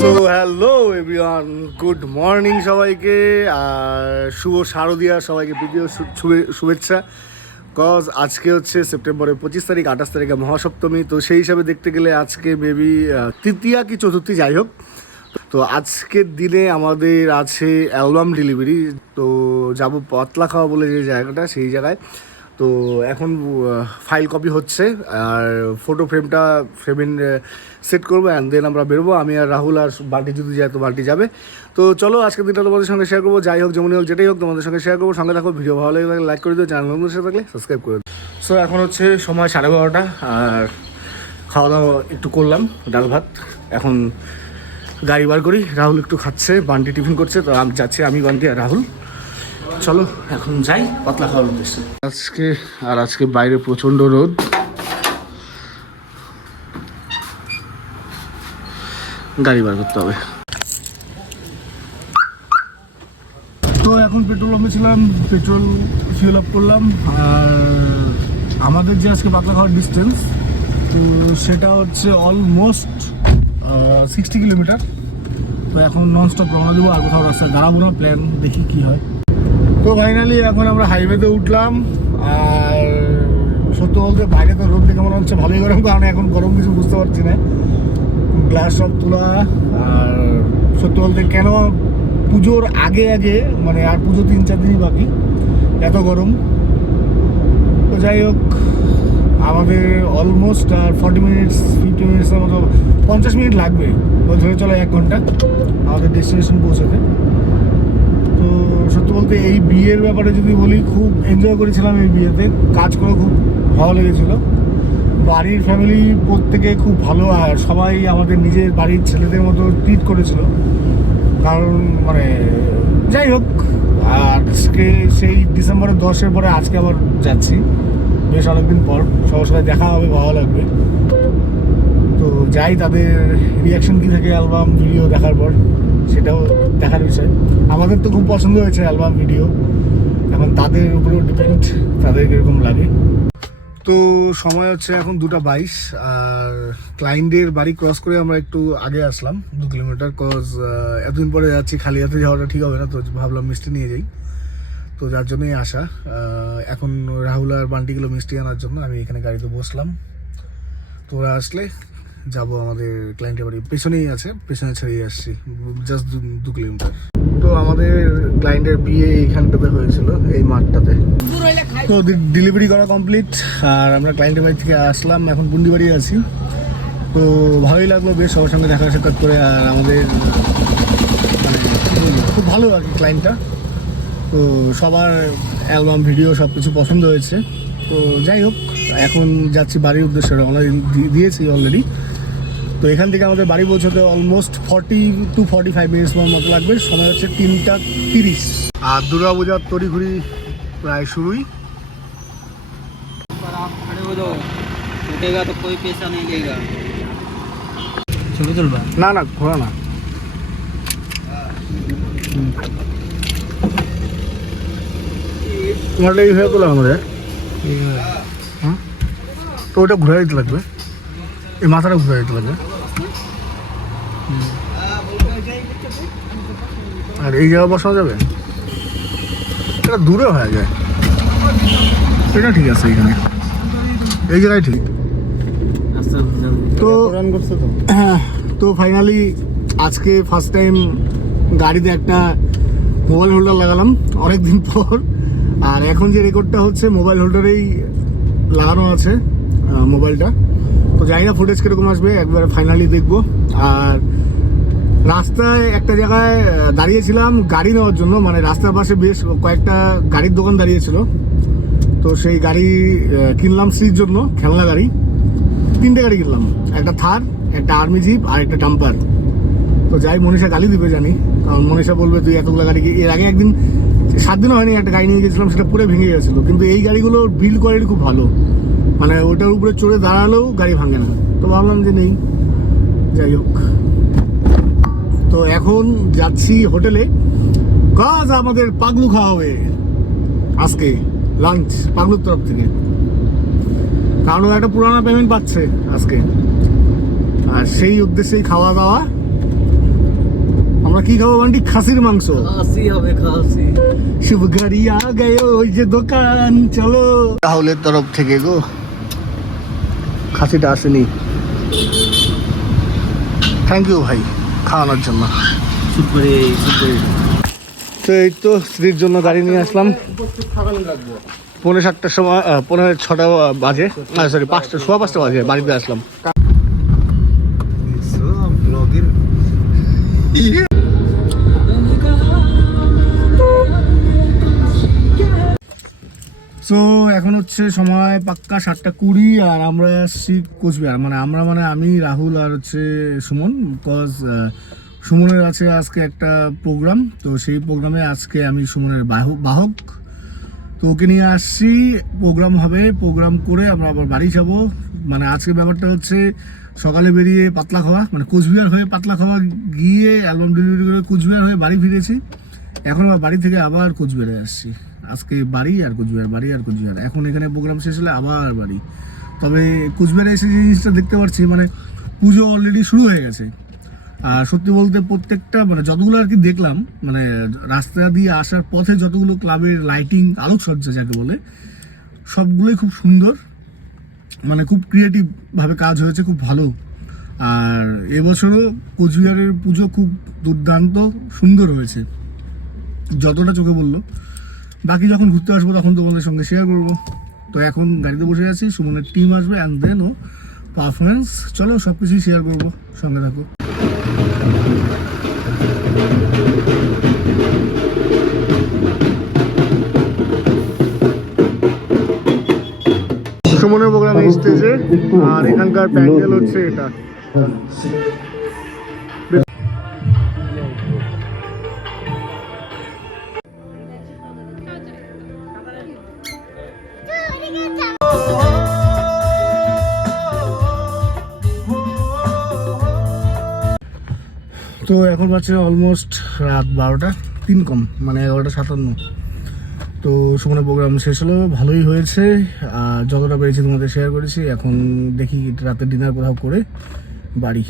So hello everyone, good morning সবাইকে। আর শুভ শারদিয়া সবাইকে প্রীতীয় শুভেচ্ছা। কজ আজকে হচ্ছে সেপ্টেম্বরের 25 তারিখ, 28 তারিখে মহাসপ্তমী। তো সেই হিসাবে দেখতে গেলে আজকে মেবি তৃতীয়া কি চতুর্থী, যাই হোক। তো আজকের দিনে আমাদের আছে অ্যালবাম ডেলিভারি। তো যাব পাতলা খাওয়া বলে যে জায়গাটা, সেই জায়গায়। তো এখন ফাইল কপি হচ্ছে আর ফটো ফ্রেমিং সেট করবো, অ্যান্ড দেন আমরা বেরোবো। আমি আর রাহুল আর বাল্টি যদি যায় তো বাল্টি যাবে। তো চলো আজকের দিনটা তোমাদের সঙ্গে শেয়ার করবো, যাই হোক যেমনই হোক যেটাই হোক তোমাদের সঙ্গে শেয়ার করবো। সঙ্গে থাকো, ভিডিও ভালো লাগে লাইক করে দিও, চ্যানেল নতুন সাথে থাকলে সাবস্ক্রাইব করে দিও। সো এখন হচ্ছে সময় 12:30 আর খাওয়া দাওয়া একটু করলাম, ডাল ভাত। এখন গাড়ি বার করি, রাহুল একটু খাচ্ছে, বান্টি টিফিন করছে। তো আমি যাচ্ছি, আমি বান্টি আর রাহুল। চলো এখন যাই পাতলা খাওয়ার উদ্দেশ্যে। আজকে বাইরে প্রচণ্ড রোদ। গাড়ি বার করতে হবে। তো এখন পেট্রোল পাম্পে ছিলাম, পেট্রোল ফিল আপ করলাম। আর আমাদের যে আজকে পাতলা খাওয়ার ডিস্টেন্স, তো সেটা হচ্ছে অলমোস্ট 60 কিলোমিটার। তো এখন ননস্টপ রওনা দেবো, আর কোথাও রাস্তায় দাঁড়াবো না, প্ল্যান দেখি কি হয়। তো ফাইনালি এখন আমরা হাইওয়েতে উঠলাম। আর সত্যি বলতে বাইরে তো রোদ দেখে মনে হচ্ছে ভালোই গরম, কারণ এখন গরম কিছু বুঝতে পারছি না। গ্লাস সব তোলা। আর সত্যি বলতে কেন পুজোর আগে মানে আর পুজো 3-4 দিনই বাকি, এত গরম। তো যাই হোক, আমাদের অলমোস্ট আর 40 মিনিটস 50 মিনিটসের মতো, 50 মিনিট লাগবে ধরে চলো, 1 ঘন্টা আমাদের ডেস্টিনেশন পৌঁছাতে। তো সত্যি বলতে এই বিয়ের ব্যাপারে যদি বলি, খুব এনজয় করেছিলাম এই বিয়েতে, কাজ করে খুব ভালো লেগেছিল। বাড়ির ফ্যামিলি প্রত্যেকে খুব ভালো, আর সবাই আমাদের নিজের বাড়ির ছেলেদের মতো ট্রিট করেছিল। কারণ মানে যাই হোক, আজকে সেই ডিসেম্বরের 10-এর পরে আজকে আবার যাচ্ছি, বেশ অনেকদিন পর। সবার সাথে দেখা হবে, ভালো লাগবে। তো যাই, তাদের রিয়াকশন কী থাকে অ্যালবাম ভিডিও দেখার পর, সেটাও দেখার বিষয়। আমাদের তো খুব পছন্দ হয়েছে অ্যালবাম ভিডিও, এখন তাদের উপরেও ডিপেন্ড, তাদের কীরকম লাগে। তো সময় হচ্ছে এখন 2:22, আর ক্লায়েন্টের বাড়ি ক্রস করে আমরা একটু আগে আসলাম 2 কিলোমিটার। কজ এতদিন পরে যাচ্ছি, খালি হাতে যাওয়াটা ঠিক হবে না, তো ভাবলাম মিষ্টি নিয়ে যাই। তো যার জন্যই আসা। এখন রাহুল আর বান্টিগুলো মিষ্টি আনার জন্য আমি এখানে গাড়িতে বসলাম। তো ওরা আসলে যাব আমাদের ক্লায়েন্টের বাড়ি, পেছনেই আছে, পেছনে ছেড়েই আসছি, জাস্ট 2 কিলোমিটার। তো আমাদের ক্লায়েন্টের বিয়ে এইখানটাতে হয়েছিল, এই মাঠটাতে। তো ডেলিভারি করা কমপ্লিট, আর আমরা ক্লায়েন্টের বাড়ি থেকে আসলাম, এখন বুন্ডি বাড়ি আছি। তো ভালোই লাগলো বেশ সবার সঙ্গে দেখা সাক্ষাৎ করে। আর আমাদের মানে খুব ভালো আর কি ক্লায়েন্টটা। তো সবার অ্যালবাম ভিডিও সব কিছু পছন্দ হয়েছে। তো যাই হোক, এখন যাচ্ছি বাড়ির উদ্দেশ্যে, রওনা দিয়েছি অলরেডি। তো এখান থেকে আমাদের বাড়ি পৌঁছতে অলমোস্ট 40 to 45 মিনিটস মতো লাগবে। সময় হচ্ছে 3:30। আর দুর্গাপূজার তড়িঘড়ি প্রায় শুরুই। ছবি তুলবা? না না, ঘোরা না। তোমারটা এইভাবে তোলা আমাদের, হ্যাঁ। তো ওটা ঘুরে দিতে লাগবে, এই মাথাটা ঘুরে দিতে লাগবে। আর এই জায়গা বসানো যাবে, এটা দূরে হয়ে যায়, এটা ঠিক আছে এখানে, এই জায়গায় ঠিক। তো হ্যাঁ, তো ফাইনালি আজকে ফার্স্ট টাইম গাড়িতে একটা মোবাইল হোল্ডার লাগালাম অনেকদিন পর। আর এখন যে রেকর্ডটা হচ্ছে মোবাইল হোল্ডারেই লাগানো আছে মোবাইলটা। তো জানি না ফুটেজ কীরকম আসবে, একবার ফাইনালি দেখবো। আর রাস্তায় একটা জায়গায় দাঁড়িয়েছিলাম গাড়ি নেওয়ার জন্য, মানে রাস্তার পাশে বেশ কয়েকটা গাড়ির দোকান দাঁড়িয়েছিল। তো সেই গাড়ি কিনলাম স্ত্রীর জন্য, খেলনা গাড়ি 3টে গাড়ি কিনলাম, একটা থার, একটা আর্মি জিপ আর একটা ডাম্পার। তো যাই, মনীষা গালি দিবে জানি, কারণ মনীষা বলবে তুই এতগুলো গাড়ি। এর আগে একদিন 7 দিনও হয়নি একটা গাড়ি নিয়ে গেছিলাম, সেটা পুরো ভেঙে গেছিলো। কিন্তু এই গাড়িগুলোর বিল্ড কোয়ালিটি খুব ভালো, মানে ওটার উপরে চড়ে দাঁড়ালেও গাড়ি ভাঙে না। তো ভাবলাম যে নেই, যাই হোক। তো এখন যাচ্ছি হোটেলে, কাজ আমাদের পাগলু খাওয়া হবে আজকে লাঞ্চ পাগলুর তরফ থেকে, কারণ একটা পুরানো পেমেন্ট পাচ্ছে আজকে। আর সেই উদ্দেশ্যেই খাওয়া দাওয়া। আমরা কি খাবো বান্টি? খাসির মাংস। খাসি হবে, খাসি। শিবগাড়ি আ গয়ে, ওই যে দোকান, চলো। রাহুলের তরফ থেকে গো, খাসিটা আসেনি। থ্যাংক ইউ ভাই খাওয়ানোর জন্য। সুপারি সুপারি। তো এই তো স্ত্রীর জন্য গাড়ি নিয়ে আসলাম। 5:30টার সময়, 5:30 বাজে, সরি 5টা, 5:15 বাজে বাড়িতে আসলাম। ব্লগের সো এখন হচ্ছে সময় পাক্কা 7:20 আর আমরা আসছি কোচবিহার। মানে আমি, রাহুল আর হচ্ছে সুমন। বিকজ সুমনের আছে আজকে একটা প্রোগ্রাম, তো সেই প্রোগ্রামে আজকে আমি সুমনের বাহক। তো ওকে নিয়ে আসছি, প্রোগ্রাম হবে, প্রোগ্রাম করে আমরা আবার বাড়ি যাব। মানে আজকের ব্যাপারটা হচ্ছে সকালে বেরিয়ে পাতলা খাওয়া, মানে কোচবিহার হয়ে পাতলা খাওয়া গিয়ে অ্যালবাম ডেলিভারি করে কোচবিহার হয়ে বাড়ি ফিরেছি। এখন আবার বাড়ি থেকে আবার কোচবিহারে আসছি। আজকে বাড়ি আর কোচবিহার, বাড়ি আর কোচবিহার। এখন এখানে প্রোগ্রাম শেষ হলে আবার বাড়ি। তবে কোচবিহারে এসে যে জিনিসটা দেখতে পাচ্ছি, মানে পুজো অলরেডি শুরু হয়ে গেছে। আর সত্যি বলতে প্রত্যেকটা, মানে যতগুলো আর কি দেখলাম, মানে রাস্তা দিয়ে আসার পথে যতগুলো ক্লাবের লাইটিং, আলোকসজ্জা যাকে বলে, সবগুলোই খুব সুন্দর, মানে খুব ক্রিয়েটিভভাবে কাজ হয়েছে, খুব ভালো। আর এবছরও কোচবিহারের পুজো খুব দুর্দান্ত সুন্দর হয়েছে, যতটা চোখে বললো। বাকি যখন ঘুরতে আসবো তখন তোমাদের সঙ্গে শেয়ার করবো। তো এখন গাড়িতে বসে আছি, সুমনের টিম আসবে অ্যান্ড দেন ও পারফরমেন্স। চলো সব কিছুই শেয়ার করবো, সঙ্গে থাকো। সুমনের প্রোগ্রাম স্টেজে, আর এখানকার প্যান্ডেল হচ্ছে এটা। তো এখন বাজছে অলমোস্ট রাত 12টা 3 কম, মানে 11:57। তো সুমনের প্রোগ্রাম শেষ হলো, ভালোই হয়েছে। আর যতটা পেরেছি তোমাদের শেয়ার করেছি। এখন দেখি রাতে ডিনার কোথাও করে বাড়ি।